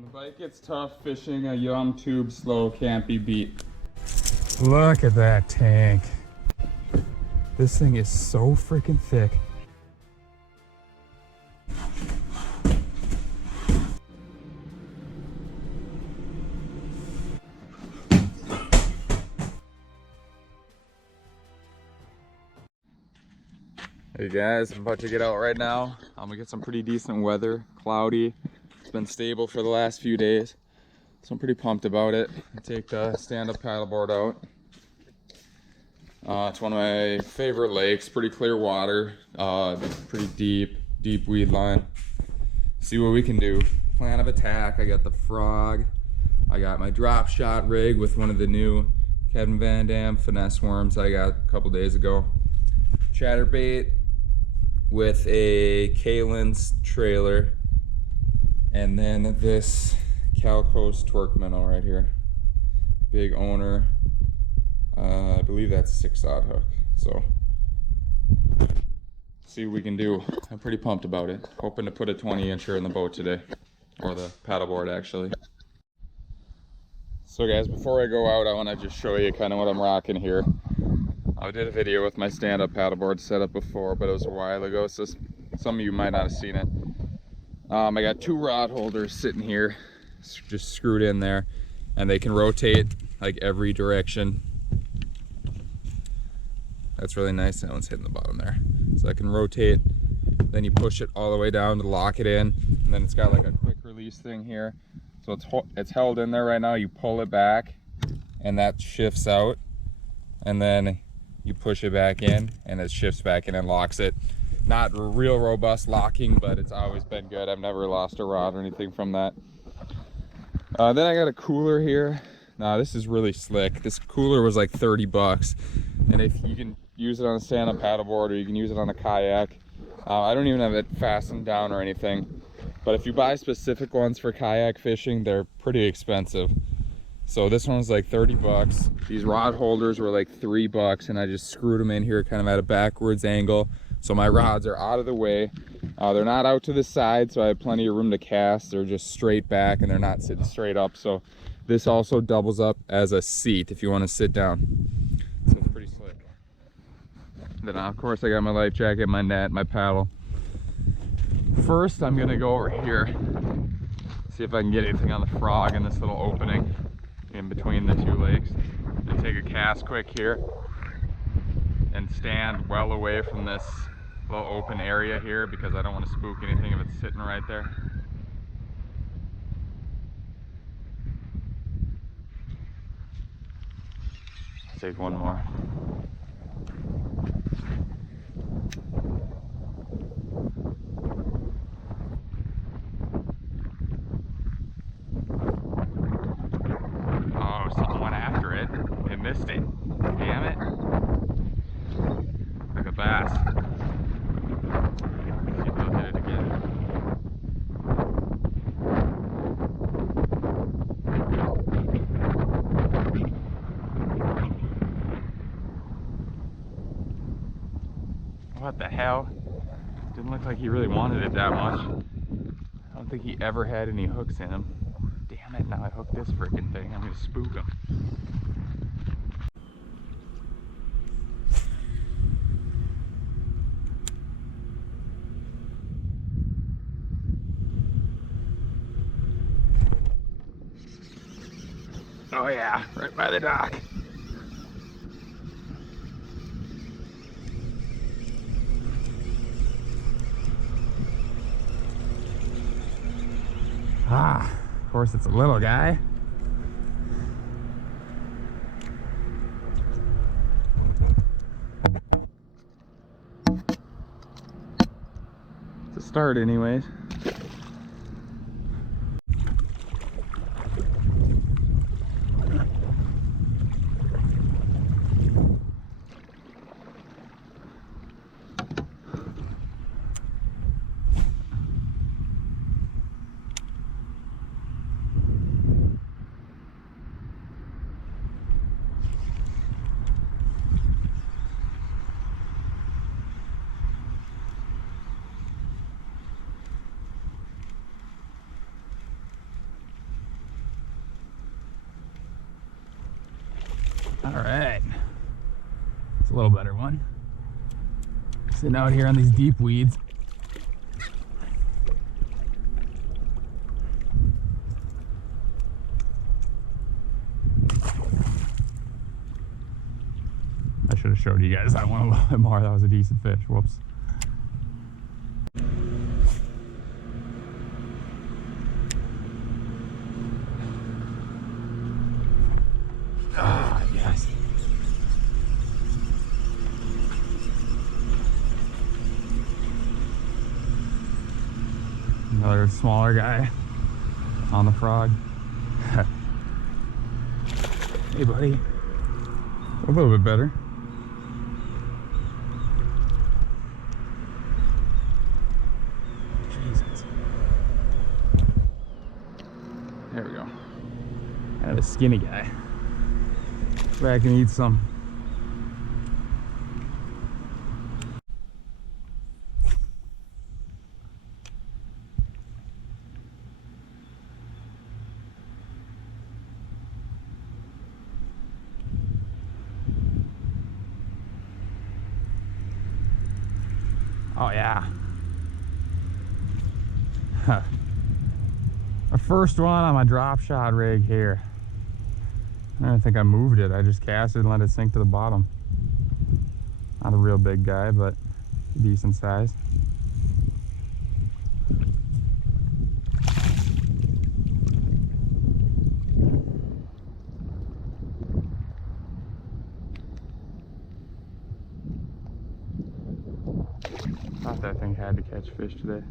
The bite gets tough, fishing a young tube slow can't be beat. Look at that tank. This thing is so freaking thick. Hey guys, I'm about to get out right now. I'm gonna get some pretty decent weather, cloudy. It's been stable for the last few days, so I'm pretty pumped about it. I take the stand-up paddleboard out. It's one of my favorite lakes, pretty clear water, pretty deep weed line. See what we can do. Plan of attack, I got the frog. I got my drop shot rig with one of the new Kevin Van Dam finesse worms I got a couple days ago. Chatterbait with a Kalen's trailer, and then this Calco's torque minnow right here. Big owner. I believe that's a 6-aught hook. So see what we can do. I'm pretty pumped about it. Hoping to put a 20-incher in the boat today, or the paddleboard actually. So guys, before I go out, I want to just show you kind of what I'm rocking here. I did a video with my stand-up paddleboard setup before, but it was a while ago, so some of you might not have seen it. I got 2 rod holders sitting here, just screwed in there, and they can rotate like every direction. That's really nice. That one's hitting the bottom there. So I can rotate, then you push it all the way down to lock it in, and then it's got like a quick release thing here. So it's held in there right now. You pull it back, and that shifts out, and then you push it back in and it shifts back in and locks it. Not real robust locking, but it's always been good. I've never lost a rod or anything from that. Then I got a cooler here. Now this is really slick. This cooler was like 30 bucks. And if you can use it on a stand-up paddleboard or you can use it on a kayak. I don't even have it fastened down or anything. But if you buy specific ones for kayak fishing, they're pretty expensive. So this one was like 30 bucks. These rod holders were like 3 bucks, and I just screwed them in here kind of at a backwards angle. So my rods are out of the way. They're not out to the side, so I have plenty of room to cast. They're just straight back and they're not sitting straight up. So this also doubles up as a seat if you want to sit down. So it's pretty slick. Then of course I got my life jacket, my net, my paddle. First I'm gonna go over here, see if I can get anything on the frog in this little opening in between the 2 lakes, and take a cast quick here and stand well away from this little open area here because I don't want to spook anything if it's sitting right there. Take one more. Missed it. Damn it. Like a bass. Let's see if they'll hit it again. What the hell? Didn't look like he really wanted it that much. I don't think he ever had any hooks in him. Damn it, now I hooked this freaking thing. I'm gonna spook him. Oh yeah, right by the dock. Ah, of course it's a little guy. It's a start anyways. All right. It's a little better one. Sitting out here on these deep weeds. I should have showed you guys that one a little bit more. That was a decent fish. Whoops. Ah, yes. Another smaller guy on the frog. Hey, buddy. A little bit better. Jesus. There we go. I have a skinny guy. Back and eat some. Oh yeah. Huh. The first one on my drop shot rig here. I don't think I moved it. I just cast it and let it sink to the bottom. Not a real big guy, but decent size. Thought that thing had to catch fish today.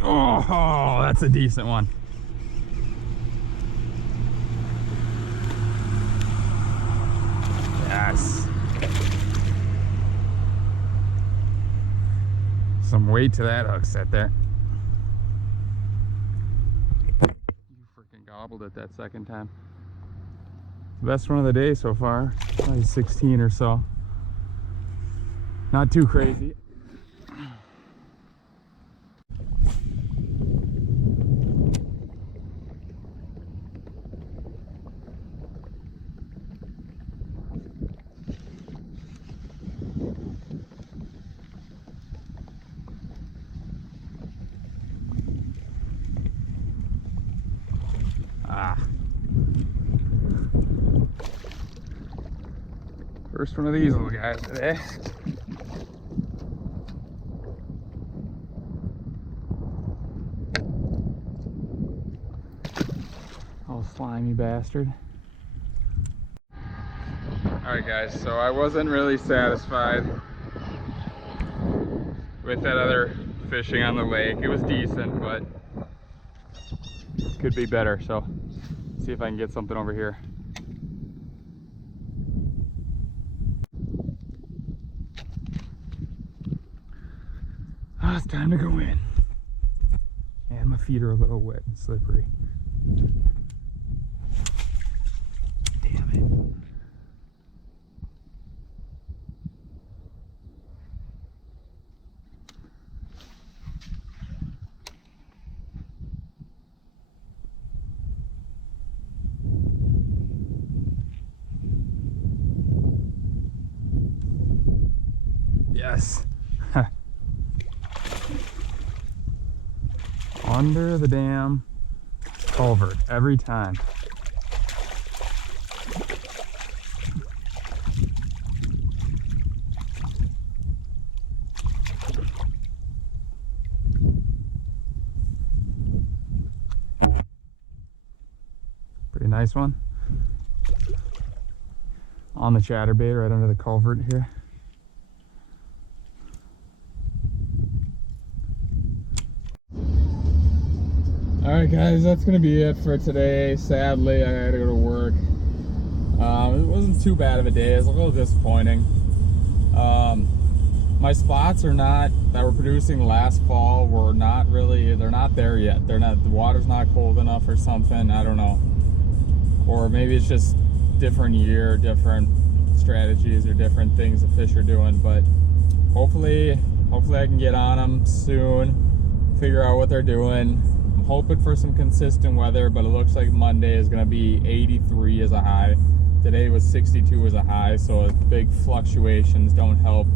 Oh, that's a decent one. Yes. Some weight to that hook set there. You freaking gobbled it that second time. Best one of the day so far. Probably 16 or so. Not too crazy. First one of these little guys today. Oh, slimy bastard. Alright guys, so I wasn't really satisfied with that other fishing on the lake. It was decent, but could be better, so see if I can get something over here. Oh, it's time to go in. And my feet are a little wet and slippery. Damn it. Yes. Under the damn culvert every time. Pretty nice one. On the chatterbait right under the culvert here. Alright guys, that's going to be it for today. Sadly, I had to go to work. It wasn't too bad of a day. It was a little disappointing. My spots are not, that were producing last fall, were not really, they're not there yet. They're not, the water's not cold enough or something, I don't know. Or maybe it's just different year, different strategies or different things the fish are doing, but hopefully I can get on them soon, figure out what they're doing. I'm hoping for some consistent weather, but it looks like Monday is going to be 83 as a high. Today was 62 as a high, so big fluctuations don't help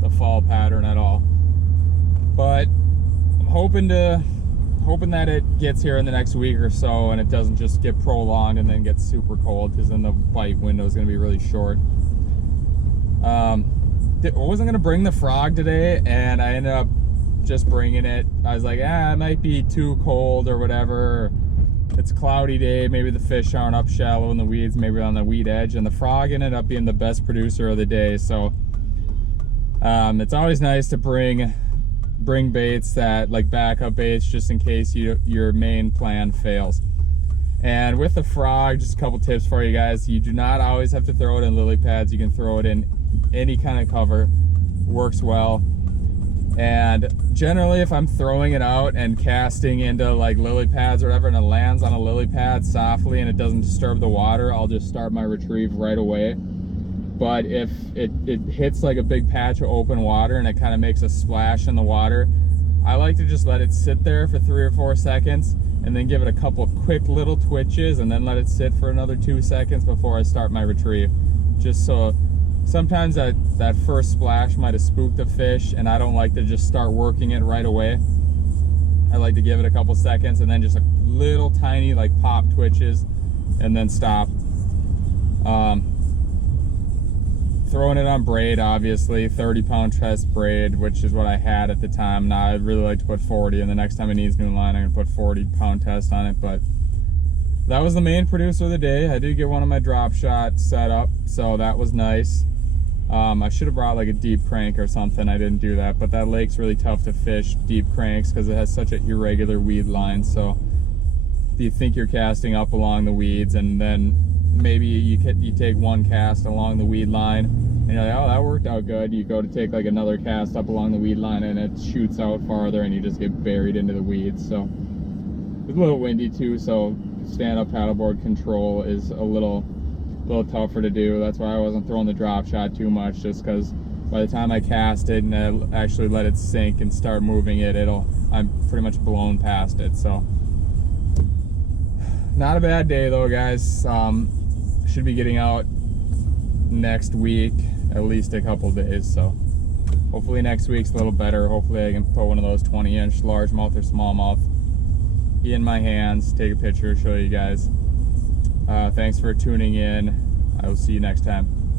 the fall pattern at all. But I'm hoping that it gets here in the next week or so and it doesn't just get prolonged and then get super cold, because then the bite window is going to be really short. I wasn't going to bring the frog today, and I ended up just bringing it. I was like, it might be too cold or whatever. It's a cloudy day, maybe the fish aren't up shallow in the weeds, maybe on the weed edge, and the frog ended up being the best producer of the day. So it's always nice to bring baits that, like backup baits, just in case your main plan fails. And with the frog, just a couple tips for you guys. You do not always have to throw it in lily pads. You can throw it in any kind of cover, works well. And generally, if I'm throwing it out and casting into like lily pads or whatever, and it lands on a lily pad softly and it doesn't disturb the water, I'll just start my retrieve right away. But if it hits like a big patch of open water and it kind of makes a splash in the water, I like to just let it sit there for 3 or 4 seconds and then give it a couple quick little twitches and then let it sit for another 2 seconds before I start my retrieve. Just so sometimes that first splash might have spooked the fish, and I don't like to just start working it right away. I like to give it a couple seconds and then just a little tiny like pop twitches and then stop. Throwing it on braid, obviously 30-pound test braid, which is what I had at the time. Now I'd really like to put 40, and the next time it needs new line, I'm gonna put 40-pound test on it. But that was the main producer of the day. I did get one of my drop shots set up, so that was nice. I should have brought like a deep crank or something. I didn't do that, but that lake's really tough to fish deep cranks because it has such an irregular weed line. So you think you're casting up along the weeds, and then maybe you take one cast along the weed line and you're like, oh, that worked out good. You go to take like another cast up along the weed line and it shoots out farther and you just get buried into the weeds. So it's a little windy too, so stand-up paddleboard control is a little tougher to do. That's why I wasn't throwing the drop shot too much, just because by the time I cast it and I actually let it sink and start moving it, I'm pretty much blown past it. So not a bad day though, guys. Should be getting out next week, at least a couple days, so hopefully next week's a little better. Hopefully I can put one of those 20-inch largemouth or smallmouth in my hands, take a picture, show you guys. Thanks for tuning in. I will see you next time.